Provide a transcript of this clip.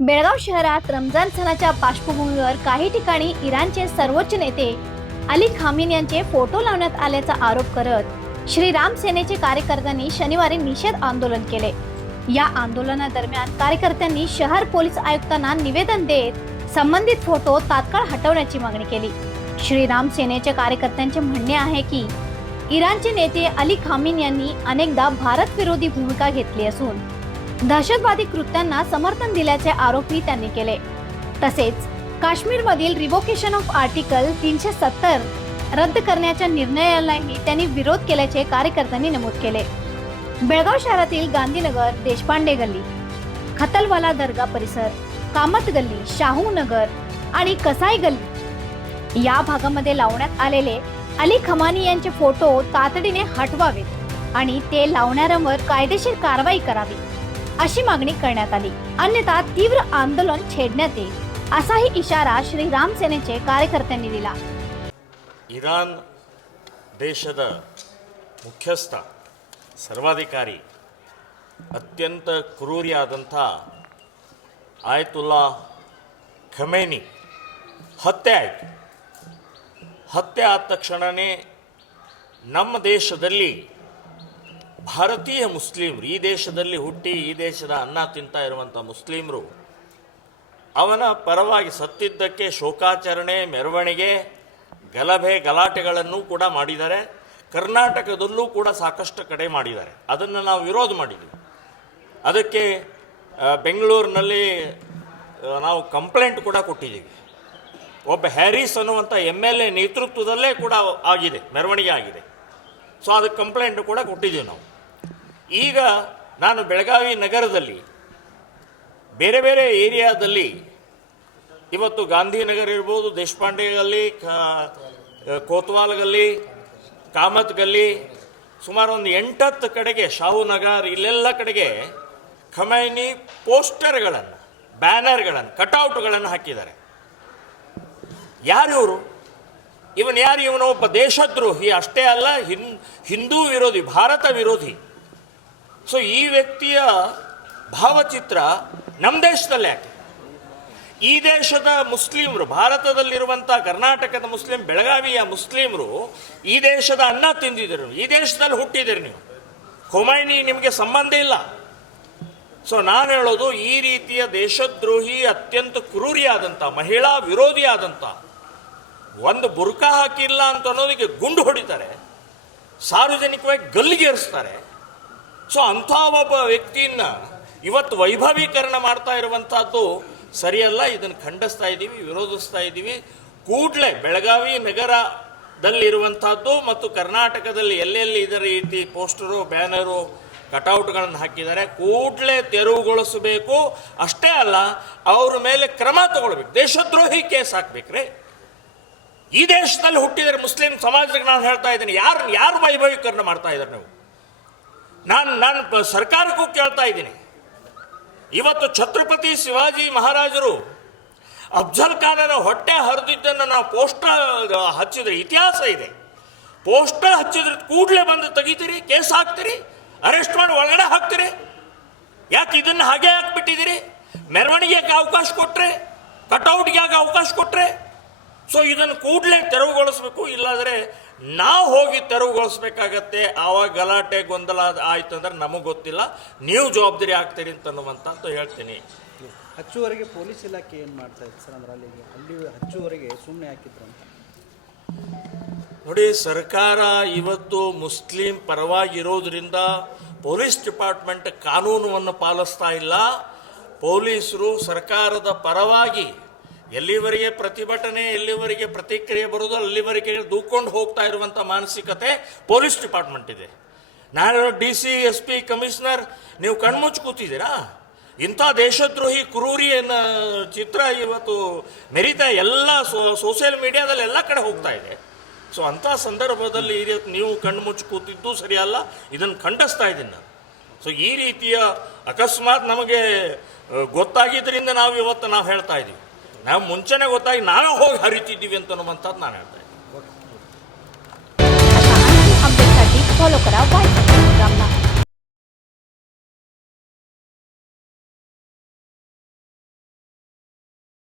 बेळगाव शहरात रमजान सणाच्या पार्श्वभूमीवर काही ठिकाणी इराणचे सर्वोच्च नेते अली खामेनी यांचे फोटो लावण्यात आल्याचा आरोप करत श्रीराम सेनेचे कार्यकर्त्यांनी शनिवारी निषेध आंदोलन केले। या आंदोलनादरम्यान कार्यकर्त्यांनी शहर पोलीस आयुक्तांना निवेदन देत संबंधित फोटो तात्काळ हटवण्याची मागणी केली। श्रीराम सेनेच्या कार्यकर्त्यांचे म्हणणे आहे की इराणचे नेते अली खामेनी यांनी अनेकदा भारत विरोधी भूमिका घेतली असून दहशतवादी कृत्यांना समर्थन दिल्याचे आरोपही त्यांनी केले। तसेच काश्मीरमधील रिव्होकेशन ऑफ आर्टिकल 370 रद्द करण्याच्या निर्णयालाही त्यांनी विरोध केल्याचे कार्यकर्त्यांनी नमूद केले। बेळगाव शहरातील गांधीनगर, देशपांडे गल्ली, खतलवाला दर्गा परिसर, कामत गल्ली, शाहू नगर आणि कसाई गल्ली या भागामध्ये लावण्यात आलेले अली खामेनी यांचे फोटो तातडीने हटवावेत आणि ते लावणाऱ्यांवर कायदेशीर कारवाई करावी अशी मागणी करण्यात आली। अन्यथा तीव्र आंदोलन छेडण्यात येईल असाही इशारा श्रीराम सेनेचे कार्यकर्त्यांनी दिला। ಇರಾನ್ ದೇಶದ ಮುಖ್ಯಸ್ಥ ಸರ್ವಾಧಿಕಾರಿ ಅತ್ಯಂತ ಕ್ರೂರಿಯಾದಂಥ ಆಯತುಲ್ಲಾ ಖಮೇನಿ ಹತ್ಯೆ ಆಯಿತು। ಹತ್ಯೆ ಆದ ತಕ್ಷಣವೇ ನಮ್ಮ ದೇಶದಲ್ಲಿ ಭಾರತೀಯ ಮುಸ್ಲಿಮರು, ಈ ದೇಶದಲ್ಲಿ ಹುಟ್ಟಿ ಈ ದೇಶದ ಅನ್ನ ತಿಂತಾ ಇರುವಂಥ ಮುಸ್ಲಿಮರು ಅವನ ಪರವಾಗಿ ಸತ್ತಿದ್ದಕ್ಕೆ ಶೋಕಾಚರಣೆ, ಮೆರವಣಿಗೆ, ಗಲಭೆ ಗಲಾಟೆಗಳನ್ನು ಕೂಡ ಮಾಡಿದ್ದಾರೆ। ಕರ್ನಾಟಕದಲ್ಲೂ ಕೂಡ ಸಾಕಷ್ಟು ಕಡೆ ಮಾಡಿದ್ದಾರೆ। ಅದನ್ನು ನಾವು ವಿರೋಧ ಮಾಡಿದ್ವಿ। ಅದಕ್ಕೆ ಬೆಂಗಳೂರಿನಲ್ಲಿ ನಾವು ಕಂಪ್ಲೇಂಟ್ ಕೂಡ ಕೊಟ್ಟಿದ್ದೀವಿ। ಒಬ್ಬ ಹ್ಯಾರಿಸ್ ಅನ್ನುವಂಥ MLA ನೇತೃತ್ವದಲ್ಲೇ ಕೂಡ ಆಗಿದೆ, ಮೆರವಣಿಗೆ ಆಗಿದೆ। ಸೊ ಅದಕ್ಕೆ ಕಂಪ್ಲೇಂಟ್ ಕೂಡ ಕೊಟ್ಟಿದ್ದೀವಿ ನಾವು। ಈಗ ನಾನು ಬೆಳಗಾವಿ ನಗರದಲ್ಲಿ ಬೇರೆ ಬೇರೆ ಏರಿಯಾದಲ್ಲಿ ಇವತ್ತು ಗಾಂಧಿನಗರ ಇರ್ಬೋದು, ದೇಶಪಾಂಡೆ ಗಲ್ಲಿ, ಕೋತ್ವಾಲ್ ಗಲ್ಲಿ, ಕಾಮತ್ ಗಲ್ಲಿ, ಸುಮಾರು ಒಂದು 8-10 ಕಡೆಗೆ, ಶಾಹು ನಗರ್, ಇಲ್ಲೆಲ್ಲ ಕಡೆಗೆ ಖಮೇನಿ ಪೋಸ್ಟರ್ಗಳನ್ನು, ಬ್ಯಾನರ್ಗಳನ್ನು, ಕಟೌಟ್ಗಳನ್ನು ಹಾಕಿದ್ದಾರೆ। ಯಾರಿವರು? ಇವನು ಒಬ್ಬ ದೇಶದ್ರೋಹಿ ಅಷ್ಟೇ ಅಲ್ಲ, ಹಿಂದೂ ವಿರೋಧಿ, ಭಾರತ ವಿರೋಧಿ। ಸೊ ಈ ವ್ಯಕ್ತಿಯ ಭಾವಚಿತ್ರ ನಮ್ಮ ದೇಶದಲ್ಲಿ ಯಾಕೆ? ಈ ದೇಶದ ಮುಸ್ಲಿಮರು, ಭಾರತದಲ್ಲಿರುವಂಥ ಕರ್ನಾಟಕದ ಮುಸ್ಲಿಂ, ಬೆಳಗಾವಿಯ ಮುಸ್ಲಿಮರು ಈ ದೇಶದ ಅನ್ನ ತಿಂದಿದ್ದೀರಿ, ಈ ದೇಶದಲ್ಲಿ ಹುಟ್ಟಿದ್ದೀರಿ ನೀವು। ಖೊಮೈನಿ ನಿಮಗೆ ಸಂಬಂಧ ಇಲ್ಲ। ಸೊ ನಾನು ಹೇಳೋದು, ಈ ರೀತಿಯ ದೇಶದ್ರೋಹಿ, ಅತ್ಯಂತ ಕ್ರೂರಿಯಾದಂಥ, ಮಹಿಳಾ ವಿರೋಧಿಯಾದಂಥ, ಒಂದು ಬುರ್ಕಾ ಹಾಕಿಲ್ಲ ಅಂತ ಅನ್ನೋದಕ್ಕೆ ಗುಂಡು ಹೊಡಿತಾರೆ, ಸಾರ್ವಜನಿಕವಾಗಿ ಗಲ್ಲಿಗೇರಿಸ್ತಾರೆ। ಸೊ ಅಂಥ ಒಬ್ಬ ವ್ಯಕ್ತಿಯನ್ನು ಇವತ್ತು ವೈಭವೀಕರಣ ಮಾಡ್ತಾ ಇರುವಂಥದ್ದು ಸರಿಯಲ್ಲ। ಇದನ್ನು ಖಂಡಿಸ್ತಾ ಇದ್ದೀವಿ, ವಿರೋಧಿಸ್ತಾ ಇದ್ದೀವಿ। ಕೂಡಲೇ ಬೆಳಗಾವಿ ನಗರದಲ್ಲಿರುವಂಥದ್ದು ಮತ್ತು ಕರ್ನಾಟಕದಲ್ಲಿ ಎಲ್ಲೆಲ್ಲಿ ಇದರ ರೀತಿ ಪೋಸ್ಟರು, ಬ್ಯಾನರು, ಕಟೌಟ್ಗಳನ್ನು ಹಾಕಿದ್ದಾರೆ, ಕೂಡಲೇ ತೆರವುಗೊಳಿಸಬೇಕು। ಅಷ್ಟೇ ಅಲ್ಲ, ಅವ್ರ ಮೇಲೆ ಕ್ರಮ ತಗೊಳ್ಬೇಕು, ದೇಶದ್ರೋಹಿ ಕೇಸ್ ಹಾಕ್ಬೇಕ್ರೆ। ಈ ದೇಶದಲ್ಲಿ ಹುಟ್ಟಿದರೆ ಮುಸ್ಲಿಂ ಸಮಾಜಕ್ಕೆ ನಾನು ಹೇಳ್ತಾ ಇದ್ದೀನಿ, ಯಾರು ವೈಭವೀಕರಣ ಮಾಡ್ತಾ ಇದ್ದಾರೆ ನೀವು? ನಾನು ಸರ್ಕಾರಕ್ಕೂ ಕೇಳ್ತಾ ಇದ್ದೀನಿ, ಇವತ್ತು ಛತ್ರಪತಿ ಶಿವಾಜಿ ಮಹಾರಾಜರು ಅಫ್ಜಲ್ ಖಾನನ ಹೊಟ್ಟೆ ಹರಿದಿದ್ದನ್ನು ನಾವು ಪೋಸ್ಟರ್ ಹಚ್ಚಿದ್ರೆ ಇತಿಹಾಸ ಇದೆ। ಪೋಸ್ಟರ್ ಹಚ್ಚಿದ್ರೆ ಕೂಡಲೇ ಬಂದು ತೆಗಿತೀರಿ, ಕೇಸ್ ಹಾಕ್ತೀರಿ, ಅರೆಸ್ಟ್ ಮಾಡಿ ಒಳಗಡೆ ಹಾಕ್ತೀರಿ। ಯಾಕೆ ಇದನ್ನು ಹಾಗೆ ಹಾಕ್ಬಿಟ್ಟಿದ್ದೀರಿ? ಮೆರವಣಿಗೆಗೆ ಅವಕಾಶ ಕೊಟ್ಟರೆ, ಕಟೌಟ್ಗೆ ಯಾಕೆ ಅವಕಾಶ ಕೊಟ್ಟರೆ? ಸೊ ಇದನ್ನು ಕೂಡಲೇ ತೆರವುಗೊಳಿಸ್ಬೇಕು, ಇಲ್ಲಾಂದರೆ ನಾವು ಹೋಗಿ ತೆರವುಗೊಳಿಸ್ಬೇಕಾಗತ್ತೆ। ಆವಾಗ ಗಲಾಟೆ ಗೊಂದಲ ಆಯ್ತು ಅಂದ್ರೆ ನಮಗೆ ಗೊತ್ತಿಲ್ಲ, ನೀವು ಜವಾಬ್ದಾರಿ ಆಗ್ತೀರಿ ಅಂತ ಹೇಳ್ತೀನಿ। ಹಚ್ಚುವರೆಗೆ ಪೊಲೀಸ್ ಇಲಾಖೆ ಏನು ಮಾಡ್ತಾ ಇತ್ತು ಸರ್? ಅಂದ್ರೆ ಅಲ್ಲಿ ಹಚ್ಚುವರೆಗೆ ಸುಮ್ಮನೆ ಹಾಕಿದ್ರು ಅಂತ ನೋಡಿ, ಸರ್ಕಾರ ಇವತ್ತು ಮುಸ್ಲಿಂ ಪರವಾಗಿರೋದ್ರಿಂದ ಪೊಲೀಸ್ ಡಿಪಾರ್ಟ್ಮೆಂಟ್ ಕಾನೂನನ್ನು ಪಾಲಿಸ್ತಾ ಇಲ್ಲ। ಪೊಲೀಸರು ಸರ್ಕಾರದ ಪರವಾಗಿ ಎಲ್ಲಿವರೆಗೆ ಪ್ರತಿಭಟನೆ, ಎಲ್ಲಿವರೆಗೆ ಪ್ರತಿಕ್ರಿಯೆ ಬರೋದು ಅಲ್ಲಿವರೆಗೆ ದೂಕೊಂಡು ಹೋಗ್ತಾ ಇರುವಂಥ ಮಾನಸಿಕತೆ ಪೊಲೀಸ್ ಡಿಪಾರ್ಟ್ಮೆಂಟ್ ಇದೆ। ನಾನು DC, SP, ಕಮಿಷನರ್, ನೀವು ಕಣ್ಮುಚ್ಚಿ ಕೂತಿದ್ದೀರಾ? ಇಂಥ ದೇಶದ್ರೋಹಿ ಕ್ರೂರಿಯನ್ನು ಚಿತ್ರ ಇವತ್ತು ಮೆರಿತಾ ಎಲ್ಲ ಸೋಷಿಯಲ್ ಮೀಡಿಯಾದಲ್ಲಿ ಎಲ್ಲ ಕಡೆ ಹೋಗ್ತಾ ಇದೆ। ಸೊ ಅಂಥ ಸಂದರ್ಭದಲ್ಲಿ ನೀವು ಕಣ್ಮುಚ್ಚಿ ಕೂತಿದ್ದು ಸರಿಯಲ್ಲ, ಇದನ್ನು ಖಂಡಿಸ್ತಾ ಇದ್ದೀನಿ ನಾನು। ಸೊ ಈ ರೀತಿಯ ಅಕಸ್ಮಾತ್ ನಮಗೆ ಗೊತ್ತಾಗಿದ್ದರಿಂದ ನಾವು ಇವತ್ತು ಹೇಳ್ತಾ ಇದ್ದೀವಿ, ನಾವು ಮುಂಚೆನೇ ಗೊತ್ತಾಗಿ ನಾವೇ ಹೋಗಿ ಹರಿತಿದ್ದೀವಿ ಅನ್ನುವಂಥದ್ದು ನಾನು ಹೇಳ್ತಾ ಇದ್ದೀನಿ। फॉलो करा